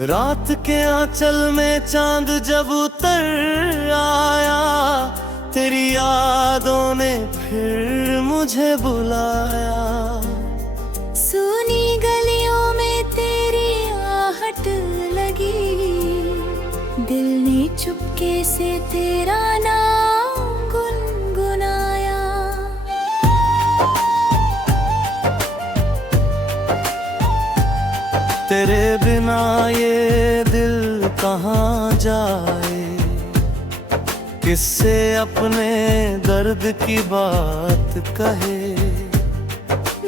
रात के आंचल में चांद जब उतर आया, तेरी यादों ने फिर मुझे बुलाया। सुनी गलियों में तेरी आहट लगी, दिल ने चुपके से तेरा नाम गुनगुनाया। तेरे बिना ये दिल कहाँ जाए, किससे अपने दर्द की बात कहे।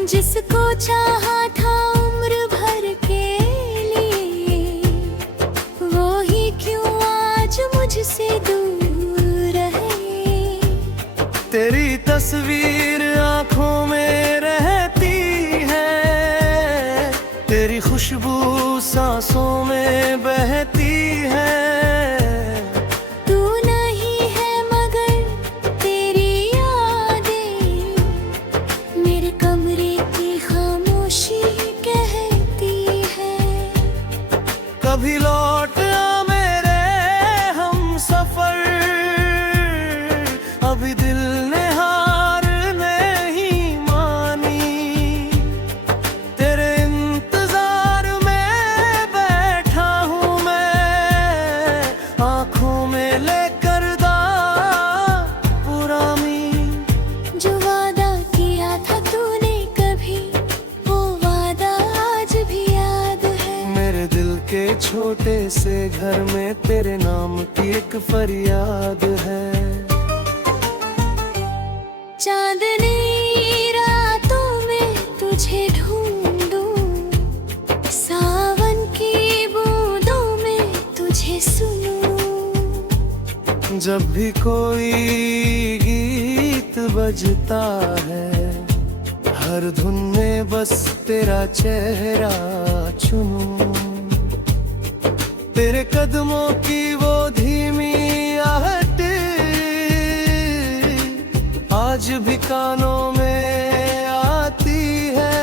जिसको चाहा था उम्र भर के लिए, वो ही क्यों आज मुझसे दूर रहे। तेरी तस्वीर आंखों में रहती है, तेरी खुशबू सांसों में बहती है। तू नहीं है मगर तेरी यादें मेरे कमरे की खामोशी कहती है। कभी लौट आ मेरे हम सफर, अभी दिल ने हार नहीं मानी। तेरे इंतजार में बैठा हूँ मैं, आंखों में लेकर दाग पुरानी। जो वादा किया था तूने कभी, वो वादा आज भी याद है। मेरे दिल के छोटे से घर में तेरे नाम की एक फरियाद है। चांदनी रातों में तुझे ढूंढूं, सावन की बूंदों में तुझे सुनूं। जब भी कोई गीत बजता है, हर धुन में बस तेरा चेहरा चुनूं। तेरे कदमों की वो धीमी आहट आज भी कानों में आती है।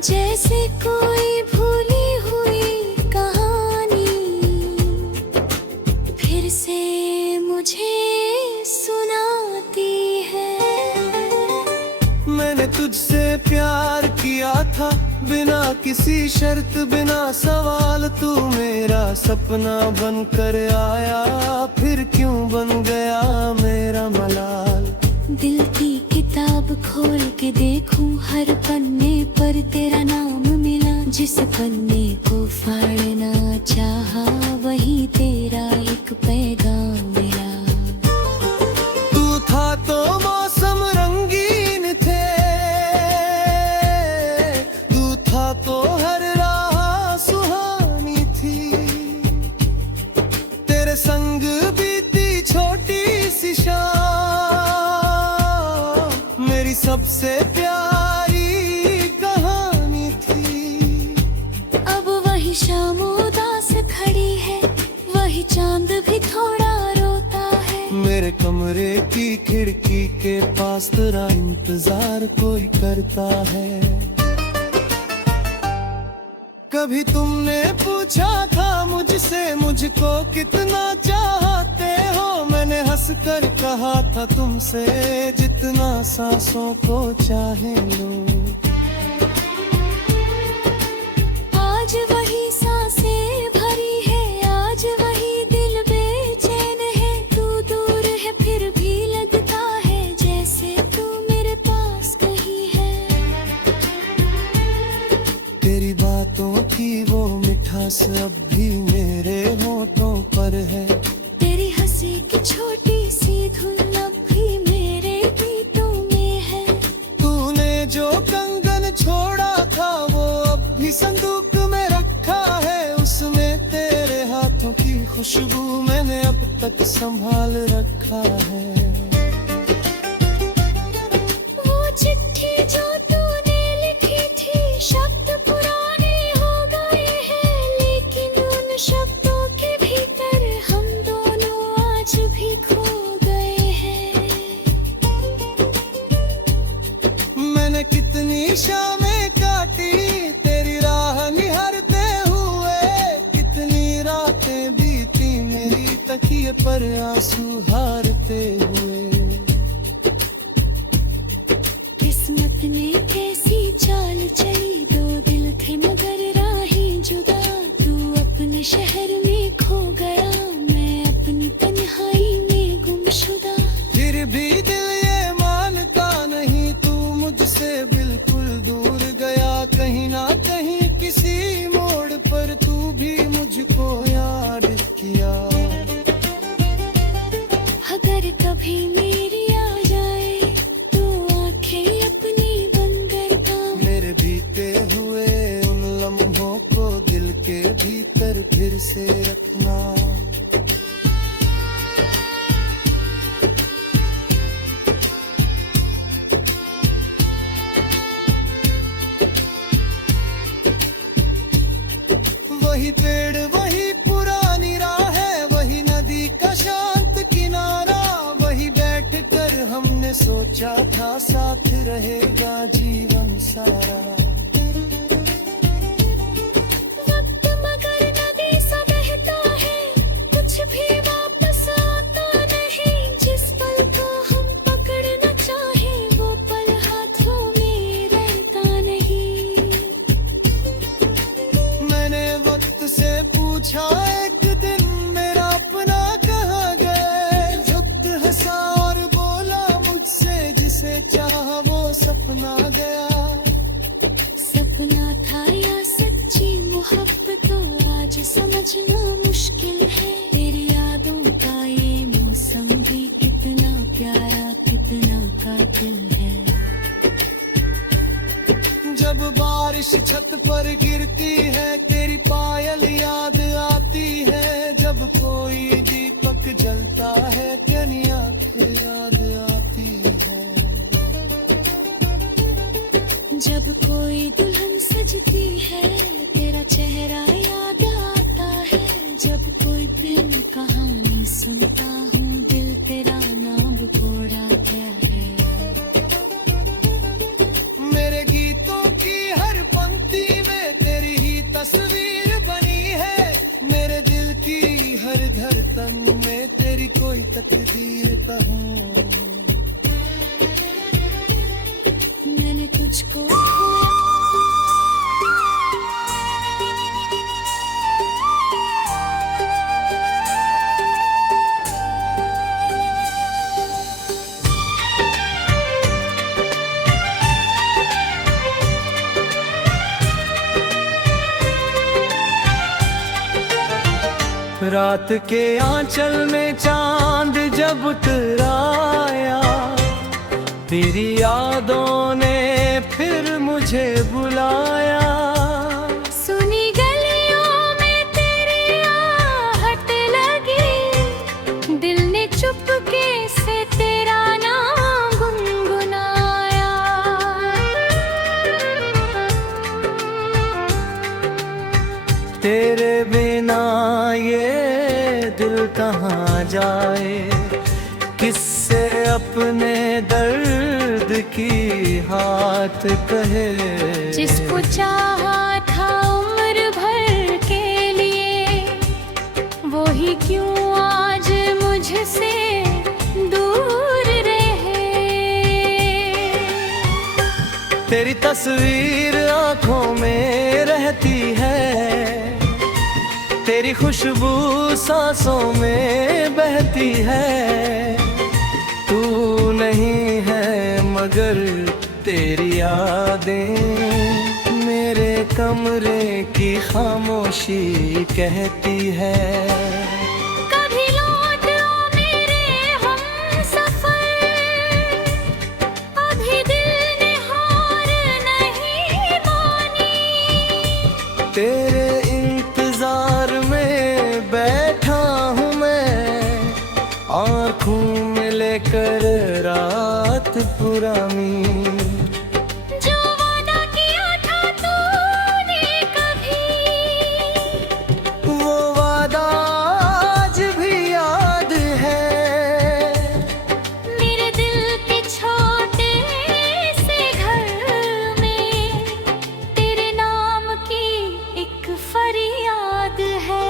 जैसे कोई भूली हुई कहानी फिर से मुझे सुनाती है। मैंने तुझसे प्यार किया था बिना किसी शर्त, बिना सवाल। तू मेरा सपना बनकर आया, फिर क्यों बन गया मेरा मलाल। दिल की किताब खोल के देखूं, हर पन्ने पर तेरा नाम मिला। जिस पन्ने को फाड़ना चाहा, वही तेरा एक पैगाम मिला। तू था तो मौसम रंगीन थे, तू था तो हर राह सुहानी थी। तेरे संग बीती छोटी सी शाम मेरी सबसे प्यारी कहानी थी। अब वही शाम उदास खड़ी है, वही चांद भी थोड़ा रोता है। मेरे कमरे की खिड़की के पास तेरा इंतजार कोई करता है। कभी तुमने पूछा था मुझसे, मुझको कितना चाहते हो। मैंने हंसकर कहा था तुमसे, जितना सांसों को चाहे लोग। आज वही सांसें भरी है, आज वही दिल बेचैन है। तू दूर है फिर भी लगता है जैसे तू मेरे पास कहीं है। तेरी बातों की वो मिठास अब भी मेरे होठों पर है। तेरी हंसी की छोटी सी धुन अब भी मेरे गीतों में है। तूने जो कंगन छोड़ा था वो अब भी संदूक में रखा है। उसमें तेरे हाथों की खुशबू मैंने अब तक संभाल रखा है। वो चिट्ठी जो तूने लिखी थी, शब्द पुराने हो गए हैं, लेकिन उन शब्दों के भीतर हम दोनों आज भी खो गए हैं। मैंने कितनी शामें काटी तेरी राह निहारते हुए, पर आंसू हारते हुए। किस्मत ने कैसी चाल चली, दो दिल थे मगर राहें जुदा। तू अपने शहर में खो गया, मैं अपनी तन्हाई में गुमशुदा। फिर भी दिल ये मानता नहीं, तू मुझसे बिल्कुल दूर गया। कहीं ना कहीं किसी मोड़ पर तू भी मुझको याद किया। अगर कभी मेरी आ जाए तो आंखें अपनी बंद करता। मेरे बीते हुए उन लम्हों को दिल के भीतर फिर से रखना। वही पेड़ वही पुरानी राह है, वही नदी का शांत किनारा। वही बैठ कर हमने सोचा था साथ रहेगा जीवन सारा। वक्त मगर नदी सा बहता है, कुछ भी वापस आता नहीं। जिस पल को हम पकड़ना चाहे वो पल हाथों में रहता नहीं। मैंने वक्त से पूछा एक दिन, मेरा अपना कहाँ गए। वक्त हंसा और बोला मुझसे, जिसे चाहा वो सपना गया। सपना था या सच्ची मोहब्बत तो आज समझना मुश्किल है। तेरी यादों का ये मौसम भी कितना प्यारा, कितना कातिल है। जब बारिश छत पर गिरती है, तेरी पायल याद आती है। जब कोई दीपक जलता है, तेरी आंखें याद आती है। जब कोई दुल्हन सजती है, तेरा चेहरा याद आता है। जब कोई प्रेम कहानी सुनता हूँ, दिल तेरा नाम कोड़ा क्या है। मेरे गीतों की हर पंक्ति में तेरी ही तस्वीर बनी है। मेरे दिल की हर धड़कन में तेरी कोई तकदीर तो हो। मैंने तुझको रात के आंचल में चांद जब उतराया, तेरी यादों ने फिर मुझे बुलाया। सुनी गलियों में तेरी आहट लगी, दिल ने चुपके से तेरा नाम गुनगुनाया। तेरे बिना ये दिल कहाँ जाए, किससे अपने दर्द की हाथ कहे। जिसको चाहा था उम्र भर के लिए, वो ही क्यों आज मुझसे दूर रहे। तेरी तस्वीर आंखों में रहती है, तेरी खुशबू सांसों में बहती है। तू नहीं है मगर तेरी यादें मेरे कमरे की खामोशी कहती है। कभी लौट आओ मेरे हमसफर, अभी दिल ने हार नहीं मानी। तेरे इंतजार में बैठा हूँ मैं, आँखों में लेकर रात पुरानी। जो वादा किया था तूने कभी, वो वादा आज भी याद है। मेरे दिल के छोटे से घर में तेरे नाम की एक फरियाद है।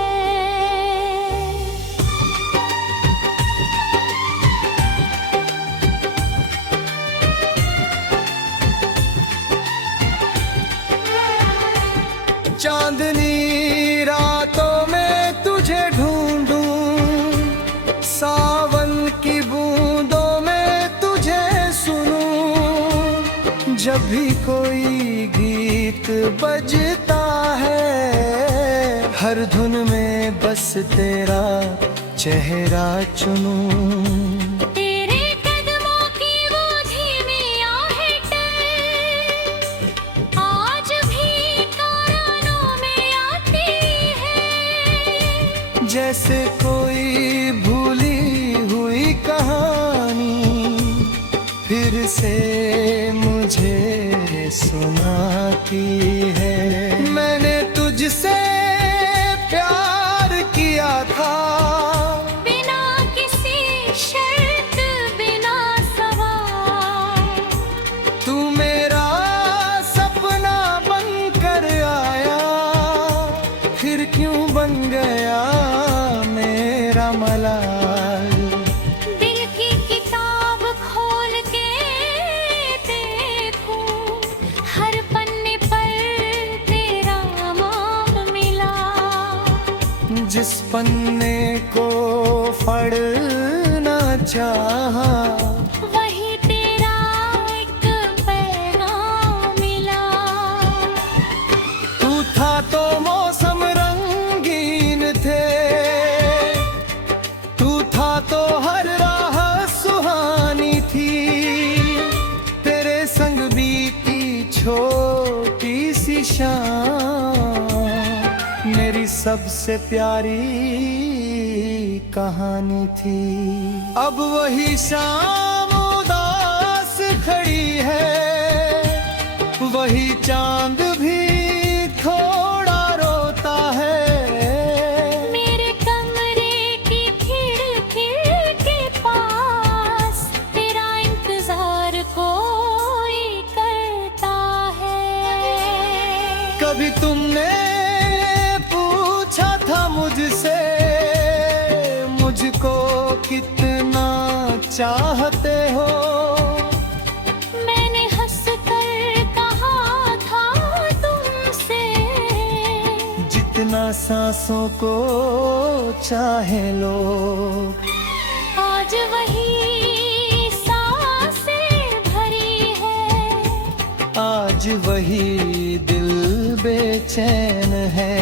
चांदनी रातों में तुझे ढूंढूं, सावन की बूंदों में तुझे सुनूं। जब भी कोई गीत बजता है, हर धुन में बस तेरा चेहरा चुनूं। तेरे कदमों की वो धीमी आहें आज भी कानों में आती है। जैसे कोई भूली हुई कहानी फिर से मुझे सुनाती है। मैंने तुझसे प्यार किया था, बिना किसी शर्त बिना सवाल। तू मेरा सपना बन कर आया, फिर क्यों बन गया मेरा मलाल। दिल की किताब खोल के देखूं, हर पन्ने पर तेरा नाम मिला। जिस पन्ने को पढ़ना चाहा, वही तेरा एक पैगाम मिला। तू था तो मौसम रंगीन थे, तू था तो हर राह सुहानी थी। तेरे संग बीती छोटी सी शाम मेरी सबसे प्यारी कहानी थी। अब वही शाम उदास खड़ी है, वही चांद भी थोड़ा रोता है। मेरे कमरे की खिड़की के पास तेरा इंतजार कोई करता है। कभी तुमने पूछा था मुझसे, मुझको कितना चाहते हो। मैंने हंसकर कहा था तुमसे, जितना सांसों को चाहे लो। आज वही सांसें भरी है, आज वही दिल बेचैन है।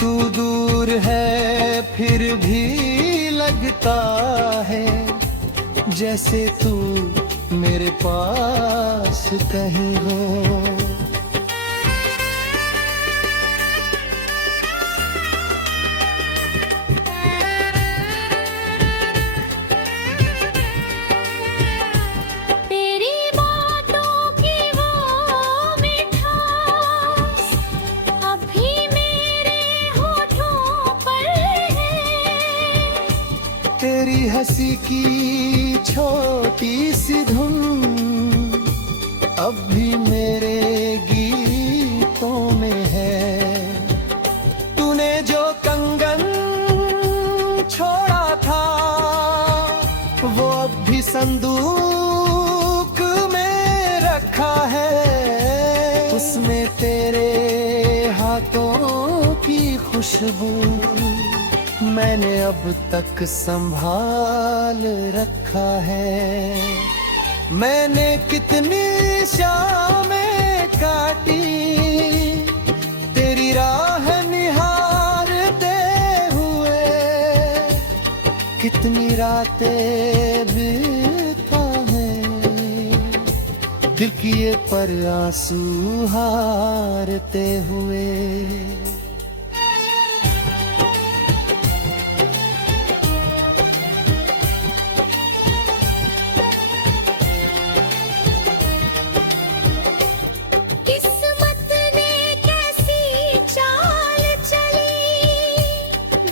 तू दूर है फिर भी लगता है, जैसे तू मेरे पास कहीं हो। तेरी बातों की वो मिठास अभी मेरे होठों पर है। तेरी हंसी की छोटी सी धुन अब भी मेरे गीतों में है। तूने जो कंगन छोड़ा था, वो अब भी संदूक में रखा है। उसमें तेरे हाथों की खुशबू मैंने अब तक संभाल रखा है। मैंने कितनी शामें काटी तेरी राह निहारते हुए, कितनी रातें बिता है दिल किए पर आंसू हारते हुए। किस्मत ने कैसी चाल चली,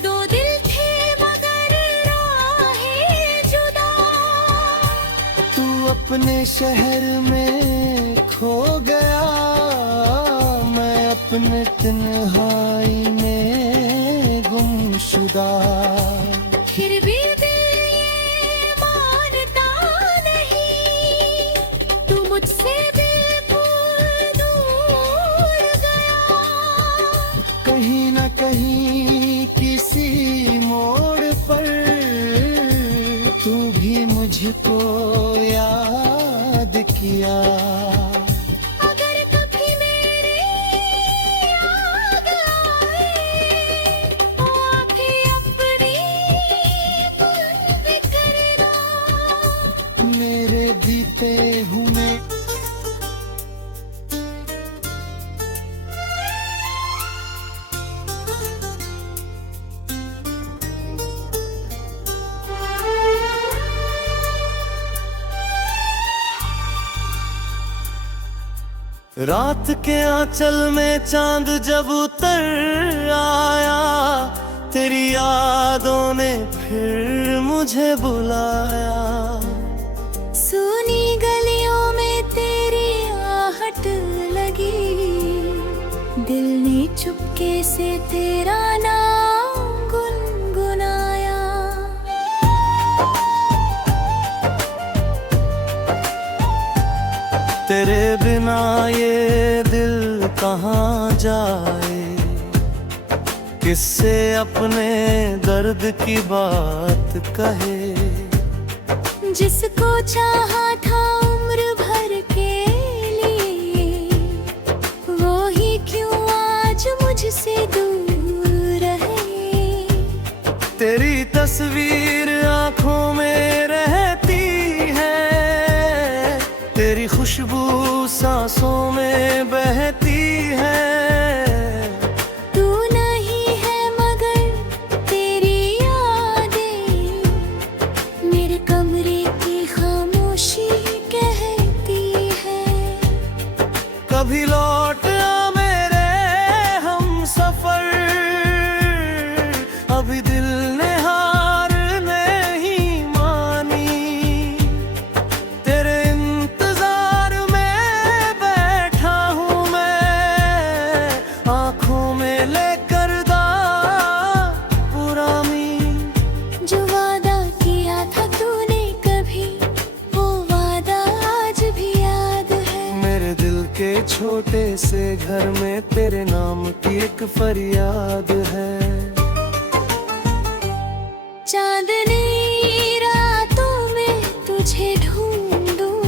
दो दिल थे मगर राहें जुदा। तू अपने शहर में खो गया, मैं अपने तन्हाई में गुमशुदा। फिर भी दिल ये मानता नहीं, तू मुझसे बिल्कुल दूर गया। किया। अगर कभी मेरे याद आए तो आके अपनी बुलंद करना। मेरे बीते हूँ मैं रात के आंचल में चांद जब उतर आया, तेरी यादों ने फिर मुझे बुलाया। सुनी गलियों में तेरी आहट लगी, दिल ने चुपके से तेरा नाम गुनगुनाया। तेरे बिना ये दिल कहाँ जाए, किससे अपने दर्द की बात कहे। जिसको चाहा था उम्र भर के लिए, वो ही क्यों आज मुझसे दूर रहे। तेरी तस्वीर आंखों में रहती है, तेरी खुशबू सांसों में बहती है। तू नहीं है मगर तेरी यादें मेरे कमरे की खामोशी कहती है। कभी लौट आ मेरे हम सफर, अभी दिल ने हार नहीं मानी। तेरे इंतजार में बैठा हूँ मैं, आंखों में लेकर दाग पुरानी। जो वादा किया था तूने कभी, वो वादा आज भी याद है। मेरे दिल के छोटे से घर में तेरे नाम की एक फरियाद है। चांदनी रातों में तुझे ढूंढूं,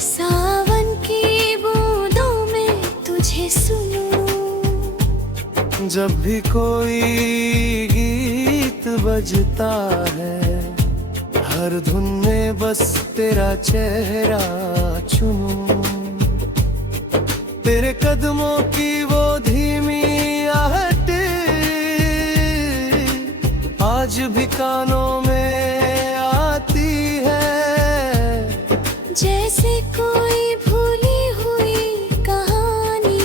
सावन की बूंदों में तुझे सुनूं। जब भी कोई गीत बजता है, हर धुन में बस तेरा चेहरा चुनूं। तेरे कदमों की वो धीमी आहट आज भी कानों में आती है। जैसे कोई भूली हुई कहानी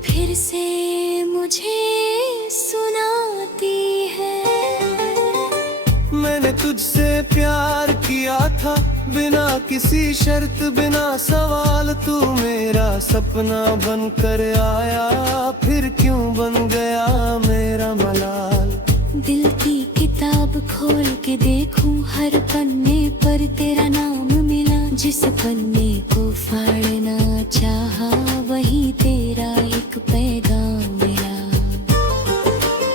फिर से मुझे सुनाती है। मैंने तुझसे प्यार किया था, बिना किसी शर्त बिना सवाल। तू मेरा सपना बन कर आया, फिर क्यों बन गया मेरा मलाल। दिल की किताब खोल के देखूं, हर पन्ने पर तेरा नाम मिला। जिस पन्ने को फाड़ना चाहा, वही तेरा एक पैगाम मिला।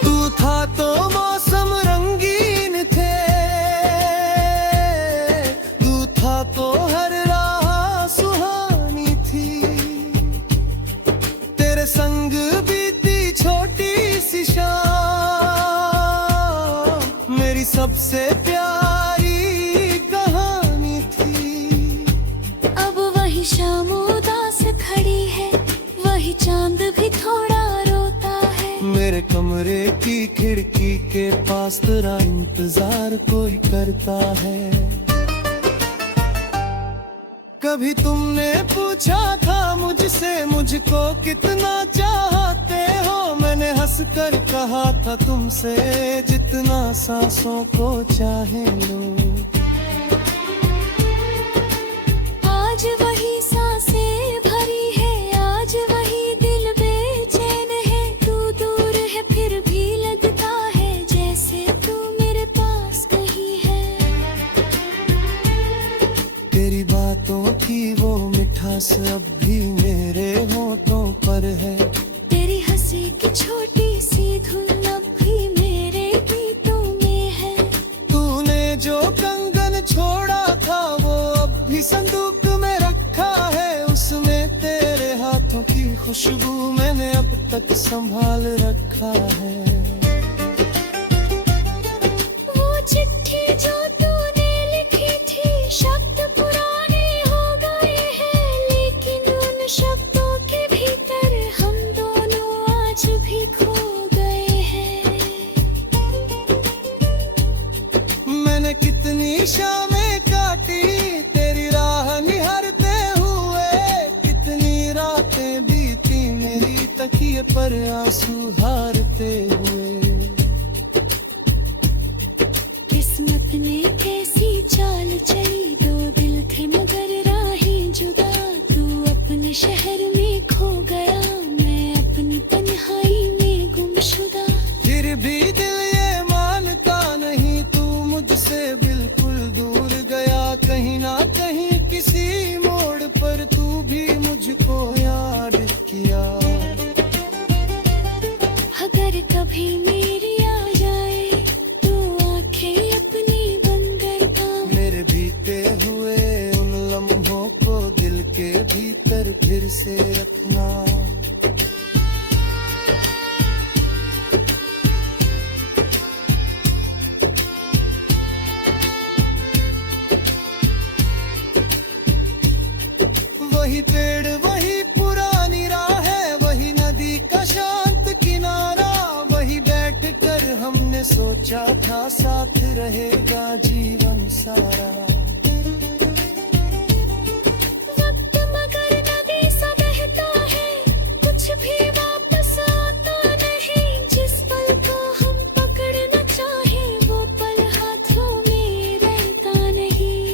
तू था तो मौसम रंगीन थे, तू था तो हर राह सुहानी थी। तेरे संग बीती छोटी सी शाम मेरी सबसे प्यारी कहानी थी। अब वही शाम उदास खड़ी है, वही चांद भी थोड़ा रोता है। मेरे कमरे की खिड़की के पास तेरा इंतजार कोई करता है। कभी तुमने पूछा था मुझसे, मुझको कितना चाहते हो। मैंने हंस कर कहा था तुमसे, जितना सांसों को चाहे लो। आज वही सांसें भरी है, आज वही दिल बेचैन है। तू दूर है फिर भी लगता है जैसे तू मेरे पास कहीं है। तेरी बातों की वो मिठास अब भी मेरे होठों पर है। तेरी हंसी की छोटी सी धुन अब भी मेरे गीतों में है। तूने जो कंगन छोड़ा था वो अब भी संदूक में रखा है, उसमें तेरे हाथों की खुशबू मैंने अब तक संभाल रखा है। वो चिट्ठी जो तूने लिखी थी, शब्द पुराने हो गए हैं, लेकिन उन शब्दों के भीतर हम दोनों आज भी खो गए हैं। मैंने कितनी शामें काटी तेरी राह निहारते हुए, कितनी रातें बीती मेरी तकिए पर आंसू हारते हुए। किस्मत ने कैसी चाल चली, दो दिल थे मगर राहें जुदा। तू अपने शहर में खो गया, मैं अपनी तन्हाई में गुमशुदा। फिर भी दिल ये मानता नहीं, तू मुझसे बिल्कुल दूर गया। कहीं ना कहीं किसी मोड़ पर तू भी मुझको याद किया। अगर कभी मेरी आ जाए तो आंखें अपनी बंद करता। मेरे बीते हुए उन लम्हों को दिल के भीतर फिर से रखना। वही पेड़ वही पुरानी राह है, वही नदी का शांत किनारा, वही बैठ कर हमने सोचा था साथ रहेगा जीवन सारा। वक्त मगर नदी सा बहता है, कुछ भी वापस आता नहीं। जिस पल को हम पकड़ना चाहे, वो पल हाथों में रहता नहीं।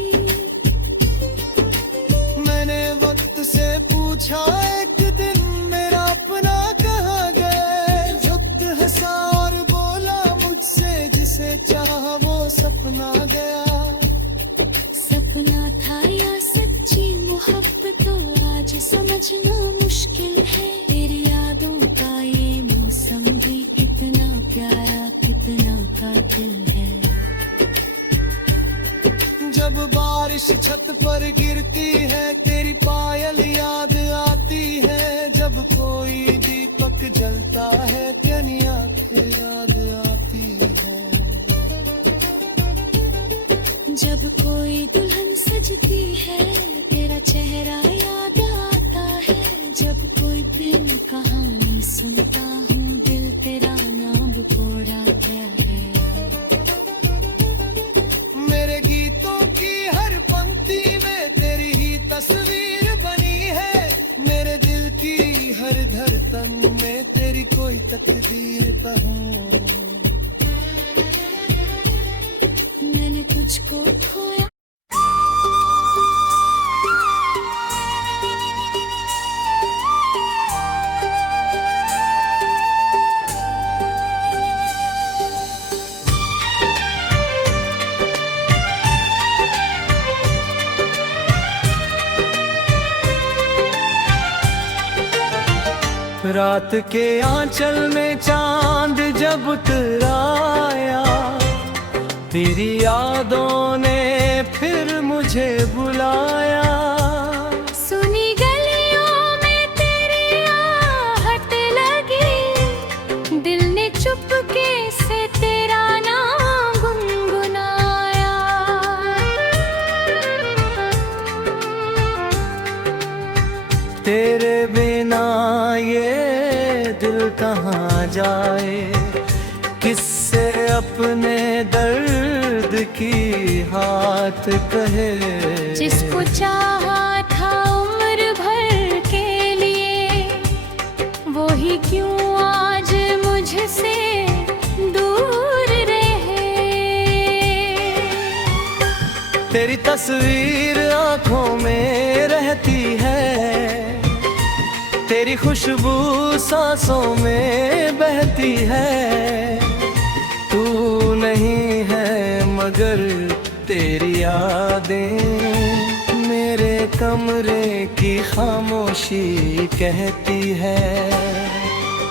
मैंने वक्त से पूछा एक दिन, मेरा अपना कहाँ गया। झुक हंसा और बोला मुझसे, जिसे चाहा वो सपना गया। सपना था या सच्ची मोहब्बत, तो आज समझना मुश्किल है। तेरी यादों का ये मौसम भी कितना प्यारा, कितना कातिल है। जब बारिश छत पर गिरती है, तेरी पायल याद आती है। जब कोई दीपक जलता है, तेरी आंखें याद आती है। जब कोई दुल्हन सजती है, तेरा चेहरा याद आता है। जब कोई प्रेम कहानी सुनता हूँ, दिल तेरा नाम कोड़ा गया है। मेरे गीतों की हर पंक्ति में तेरी ही तस्वीर बनी है। मेरे दिल की हर धड़कन में तेरी कोई तकदीर तो हो। मैंने तुझको खोया। रात के आंचल में चांद जब उतराया, तेरी यादों ने फिर मुझे बुलाया। सुनी गलियों में तेरी आहट लगी, दिल ने चुपके से तेरा नाम गुनगुनाया। तेरे बिना ये दिल कहाँ जाए, किससे अपने दर्द की हाथ कहे। जिसको चाहा था उम्र भर के लिए, वो ही क्यों आज मुझसे दूर रहे। तेरी तस्वीर आंखों में रहती है, तेरी खुशबू सांसों में बहती है। तू नहीं है मगर तेरी यादें मेरे कमरे की खामोशी कहती है।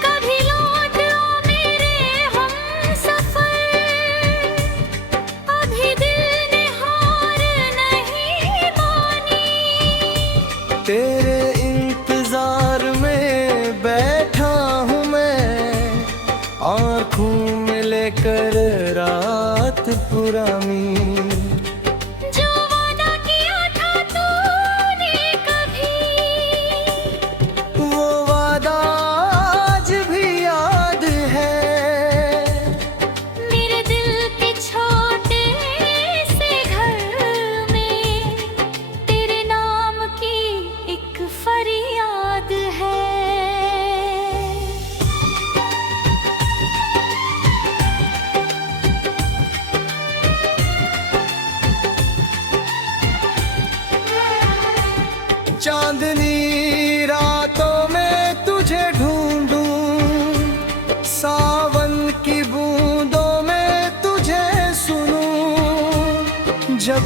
कभी लौट आओ मेरे हमसफर, अभी दिल ने हार नहीं मानी।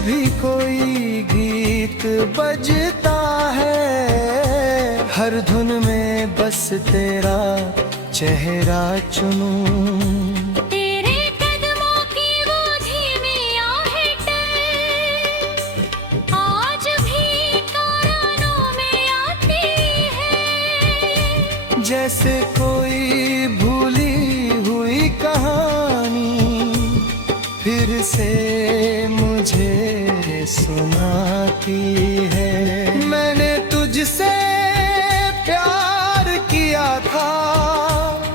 भी कोई गीत बजता है, हर धुन में बस तेरा चेहरा चुनूं। तेरे कदमों की वो धीमी आहें आज भी कानों में आती है, जैसे कोई भूली हुई कहानी फिर से मुझे सुनाती है। मैंने तुझसे प्यार किया था,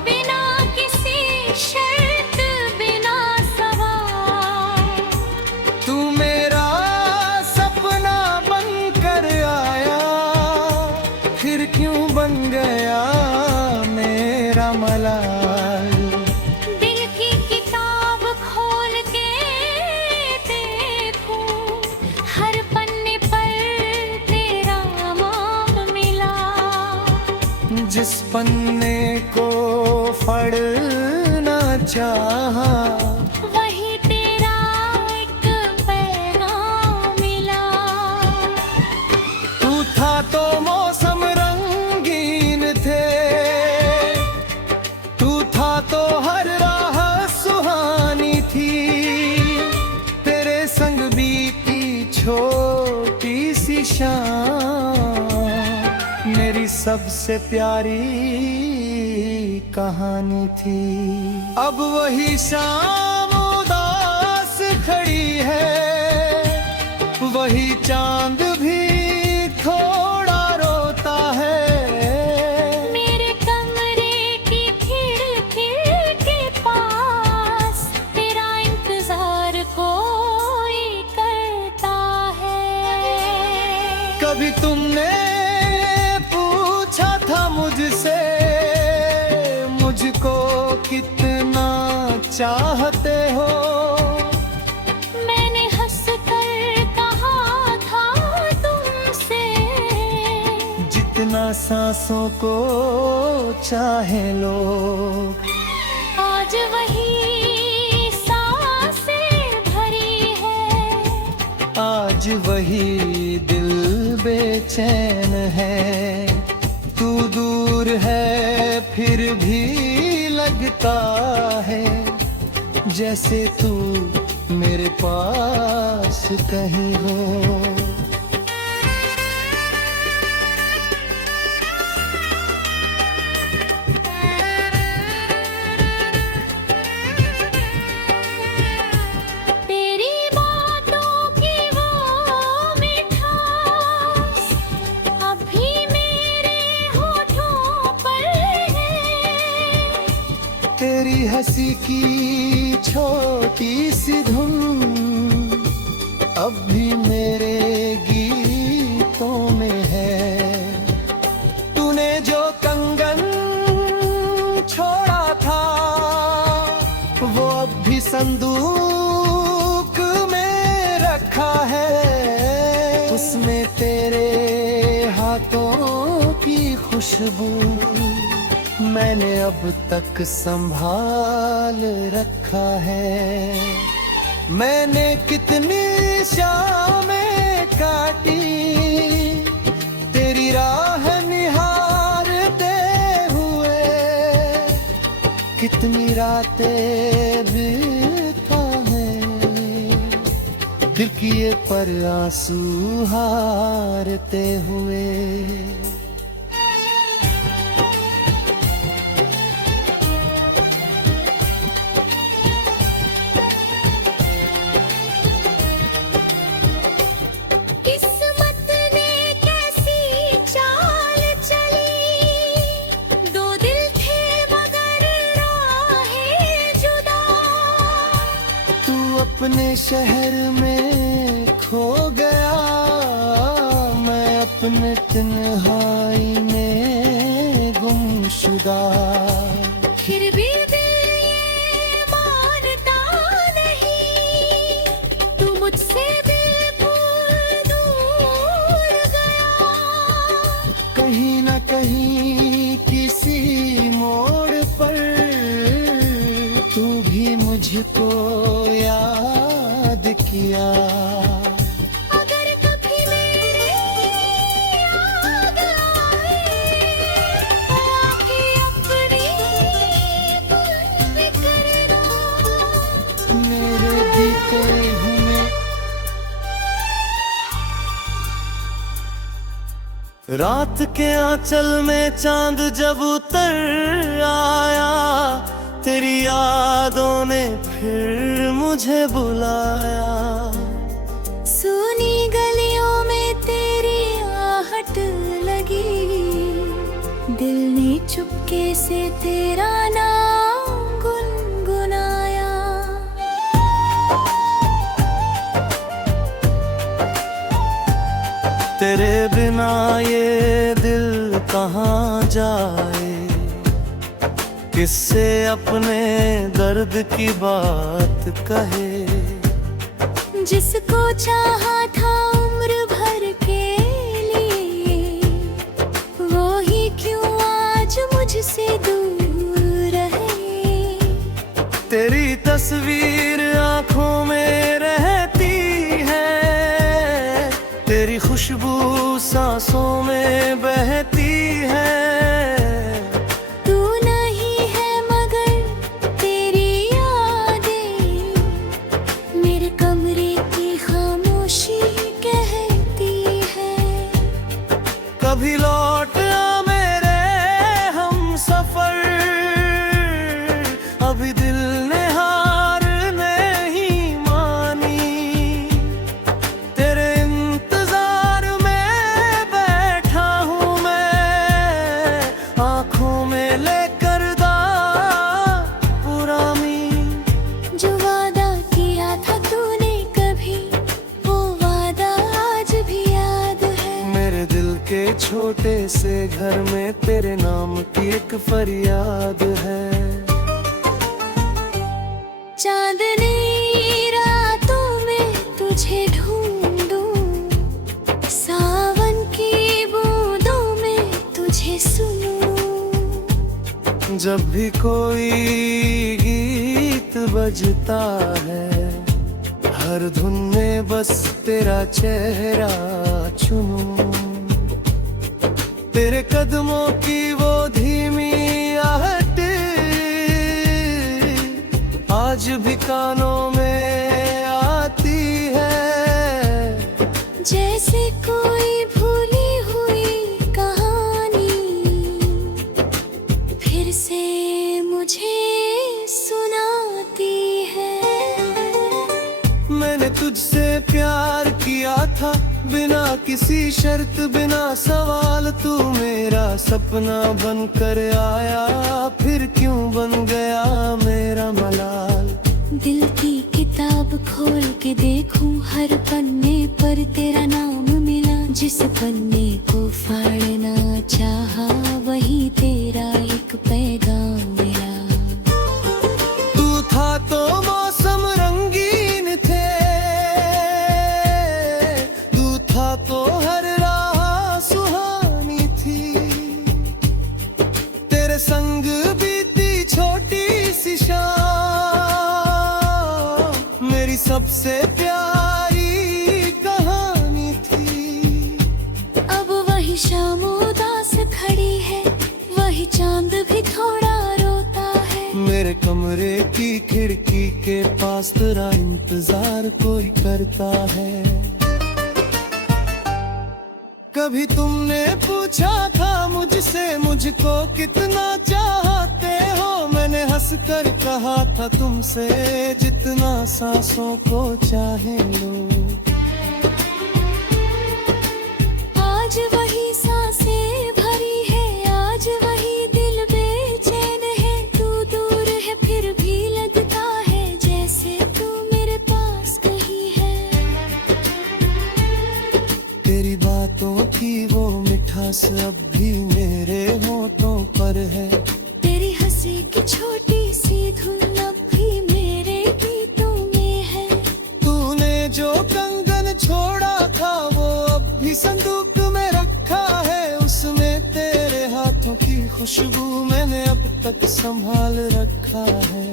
बिना किसी शर्त बिना सवाल, तू मेरा सपना बन कर आया, फिर क्यों बन गया मेरा मलाल। दिल की किताब खोल के देखूं, हर पन्ने पर तेरा नाम मिला, जिस पन्ने को पढ़ना चाहा, वही तेरा एक पैगाम मिला। तू था तो मौसम रंगीन थे, तू था तो हर राह सुहानी थी, तेरे संग बीती छोटी सी शाम मेरी सबसे प्यारी कहानी थी। अब वही शाम उदास खड़ी है, वही चांद भी थोड़ा रोता है, मेरे कमरे की खिड़की के पास तेरा इंतजार कोई करता है। कभी तुमने पूछा था मुझसे, मुझको कितना चाहते हो, मैंने हंसकर कहा था तुमसे, जितना सांसों को चाहे लो। आज वही सांसें भरी है, आज वही दिल बेचैन है, तू दूर है फिर भी लगता है, जैसे तू मेरे पास कहीं हो। तेरी बातों की वो मिठास अभी मेरे होठों पर है, तेरी हंसी की छोटी सी धुन अब भी मेरे गीतों में है, तूने जो कंगन छोड़ा था वो अब भी संदूक में रखा है, उसमें तेरे हाथों की खुशबू मैंने अब तक संभाल रखा है। मैंने कितनी शामें काटी तेरी राह निहारते हुए, कितनी रातें बिता हैं दिल किए पर आंसू हारते हुए। किस्मत ने कैसी चाल चली, दो दिल थे मगर राहें जुदा, तू अपने शहर में खो गया, मैं अपने तन्हाई में गुमशुदा। फिर भी दिल ये मानता नहीं, तू मुझसे बिल्कुल दूर गया, कहीं न कहीं किसी मोड़ पर तू भी मुझको याद किया। रात के आंचल में चांद जब उतर आया, तेरी यादों ने फिर मुझे बुलाया। सुनी गलियों में तेरी आहट लगी, दिल ने चुपके से तेरा नाम गुनगुनाया। तेरे बिना ये दिल कहाँ जाए, किससे अपने दर्द की बात कहे। जिसको चाहा था उम्र भर के लिए, वो ही क्यों आज मुझसे दूर रहे। तेरी तस्वीर आंखों में रहती है, तेरी खुशबू सांसों में बहती है। तू नहीं है मगर तेरी यादें मेरे कमरे की खामोशी कहती है। कभी लौट आ मेरे हम सफर, अभी दिल ने हार नहीं मानी। तेरे इंतजार में बैठा हूँ मैं, आंखों में लेकर दाग पुरानी। जो वादा किया था तूने कभी, वो वादा आज भी याद है। मेरे दिल के छोटे से घर में तेरे नाम की एक फरियाद है। चांदनी रातों में तुझे ढूंढूं, सावन की बूंदों में तुझे सुनूं। जब भी कोई गीत बजता है, हर धुन में बस तेरा चेहरा चुनूं। तेरे कदमों की वो धीमी आहट आज भी कानों में आती है। जैसे कोई भूली हुई कहानी फिर से मुझे सुनाती है। मैंने तुझसे प्यार किया था, बिना किसी शर्त बिना सवाल। तू मेरा सपना बन कर आया, फिर क्यों बन गया मेरा मलाल। दिल की किताब खोल के देखूं, हर पन्ने पर तेरा नाम मिला। जिस पन्ने को फाड़ना चाहा, वही तेरा एक पैगाम मिला। तू था तो मौसम रंगीन थे, तू था तो हर राह सुहानी थी। तेरे संग बीती छोटी सी शाम मेरी सबसे प्यारी कहानी थी। अब वही शाम उदास खड़ी है, वही चांद भी थोड़ा रोता है। मेरे कमरे की खिड़की के पास तेरा इंतजार कोई करता है। कभी तुमने पूछा था मुझसे, मुझको कितना चाहते हो। मैंने हंसकर कहा था तुमसे, जितना सांसों को चाहे लो। आज वही सांसें भरी है, आज वही दिल बेचैन है। तू दूर है फिर भी लगता है, जैसे तू मेरे पास कहीं है। तेरी बातों की वो मिठास अब भी मेरे होठों पर है। तेरी हंसी की छोटी सी धुन अब भी मेरे गीतों में है। तूने जो कंगन छोड़ा था, वो अब भी संदूक में रखा है। उसमें तेरे हाथों की खुशबू मैंने अब तक संभाल रखा है।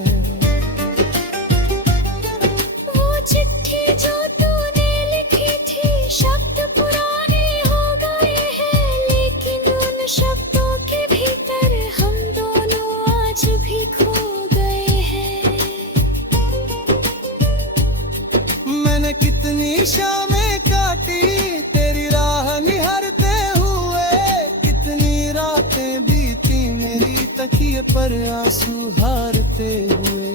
वो चिट्ठी जो तूने लिखी थी, शब्द पुराने हो गए हैं, लेकिन उन शब्दों के भीतर हम दोनों आज भी खो गए हैं। मैंने कितनी शामें काटी तेरी राह निहारते हुए, लिए पर आंसू हारते हुए।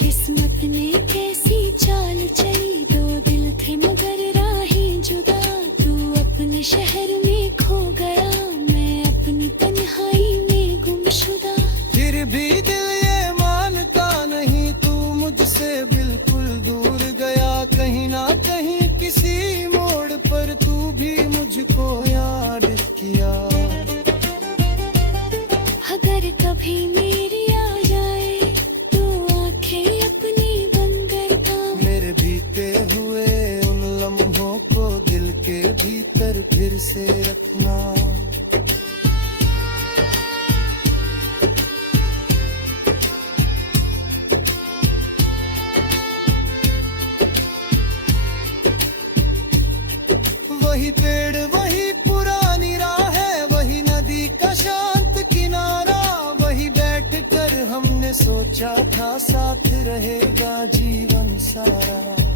किस्मत ने कैसी चाल चली, दो दिल थे मगर राहें जुदा। तू अपने शहर में खो गया, मैं अपनी तन्हाई में गुमशुदा। फिर भी दिल ये मानता नहीं, तू मुझसे बिल्कुल दूर गया। कहीं ना कहीं किसी मोड़ पर तू भी मुझको याद किया। अगर कभी मेरी आ जाए तो आंखें अपनी बंद करता। मेरे बीते हुए उन लम्हों को दिल के भीतर फिर से रखना। वही पेड़ वही पुरानी राह है, वही नदी का शांत किनारा। वही बैठ कर हमने सोचा था साथ रहेगा जीवन सारा।